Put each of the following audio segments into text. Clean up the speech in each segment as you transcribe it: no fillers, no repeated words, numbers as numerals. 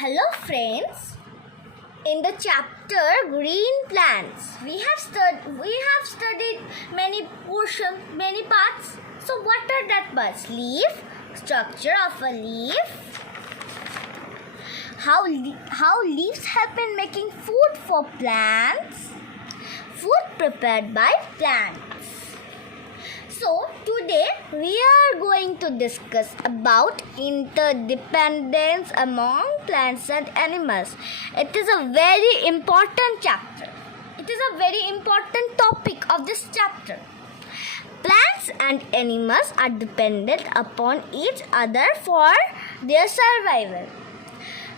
Hello friends, in the chapter Green Plants, we have studied many portions, many parts. So what are that parts? Leaf, structure of a leaf, how leaves help in making food for plants, food prepared by plants. So today we are going to discuss about interdependence among plants and animals. It is a very important chapter. It is a very important topic of this chapter. Plants and animals are dependent upon each other for their survival.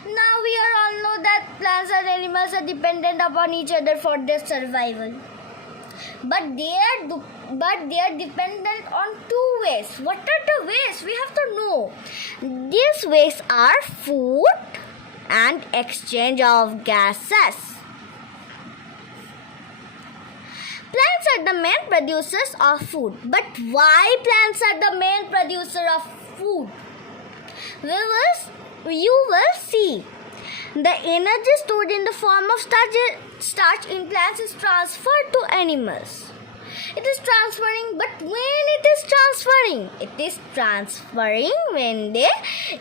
Now we all know that plants and animals are dependent upon each other for their survival. But they are dependent on two ways. What are the ways? We have to know. These ways are food and exchange of gases. Plants are the main producers of food. But why plants are the main producer of food? You will see. The energy stored in the form of starch in plants is transferred to animals. It is transferring, but when it is transferring? It is transferring when they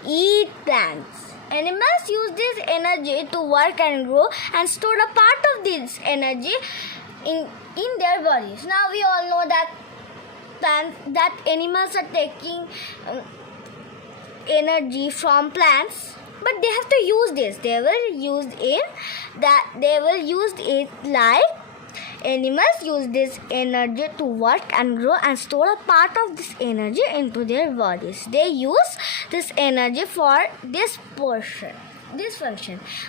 eat plants. Animals use this energy to work and grow and store a part of this energy in their bodies. Now we all know that animals are taking energy from plants. But they have to use this. They will use it like animals use this energy to work and grow and store a part of this energy into their bodies. They use this energy for this function.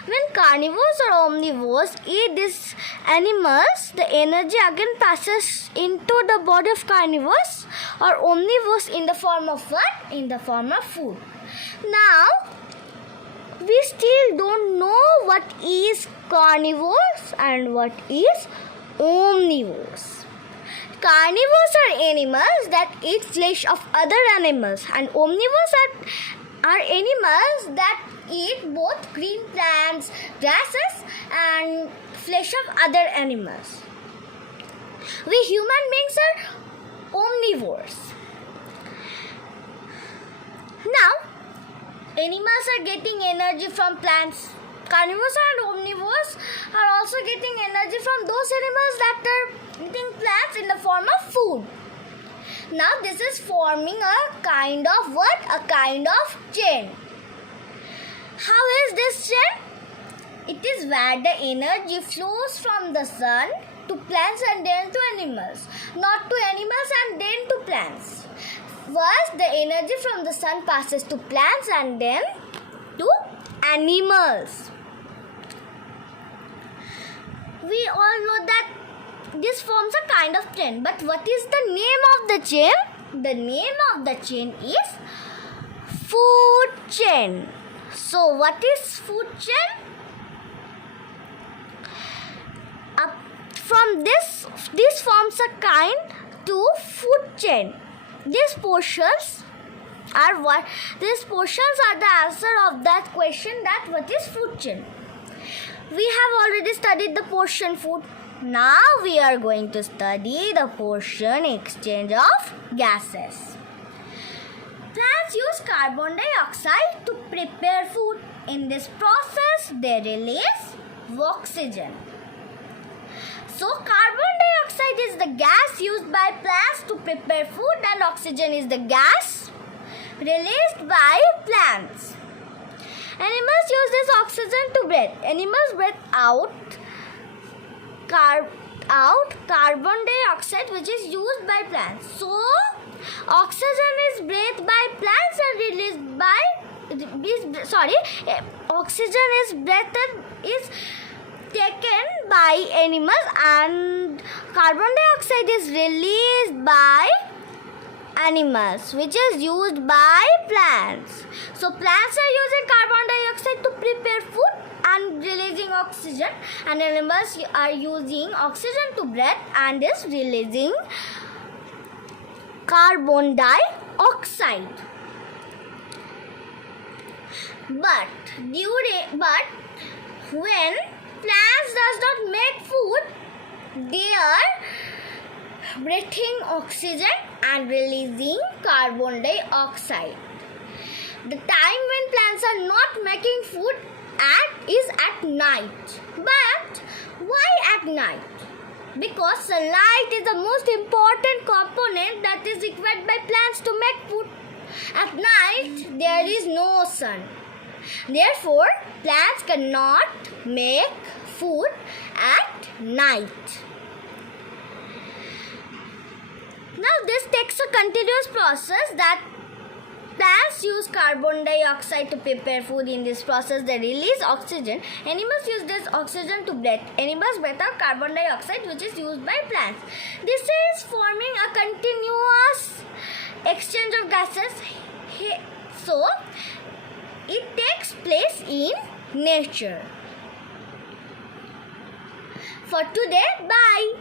When carnivores or omnivores eat these animals, the energy again passes into the body of carnivores or omnivores in the form of what? In the form of food. Now, we still don't know what is carnivores and what is omnivores. Carnivores are animals that eat flesh of other animals, and omnivores are animals that eat both green plants, grasses and flesh of other animals. We human beings are omnivores. Now, animals are getting energy from plants. Carnivores and omnivores are also getting energy from those animals that are eating plants in the form of food. Now this is forming a kind of what? A kind of chain. How is this chain? It is where the energy flows from the sun to plants and then to animals. Not to animals and then to plants. First, the energy from the sun passes to plants and then to animals. We all know that this forms a kind of chain. But what is the name of the chain? The name of the chain is food chain. So, what is food chain? From this forms a kind to food chain. These portions are the answer of that question, that what is food chain. We have already studied the portion food. Now we are going to study the portion exchange of gases. Plants use carbon dioxide to prepare food. In this process, they release oxygen. So, carbon dioxide is the gas used by plants to prepare food and oxygen is the gas released by plants. Animals use this oxygen to breathe. Animals breathe out carbon dioxide which is used by plants. So, oxygen is breathed by plants and released by oxygen is taken by animals and carbon dioxide is released by animals which is used by plants. So plants are using carbon dioxide to prepare food and releasing oxygen, and animals are using oxygen to breathe and is releasing carbon dioxide. But when plants does not make food, they are breathing oxygen and releasing carbon dioxide. The time when plants are not making food is at night. But why at night? Because sunlight is the most important component that is required by plants to make food. At night, there is no sun. Therefore, plants cannot make food at night. Now, this takes a continuous process that plants use carbon dioxide to prepare food. In this process, they release oxygen. Animals use this oxygen to breathe. Animals breathe out carbon dioxide, which is used by plants. This is forming a continuous exchange of gases. So, it takes place in nature. For today, bye.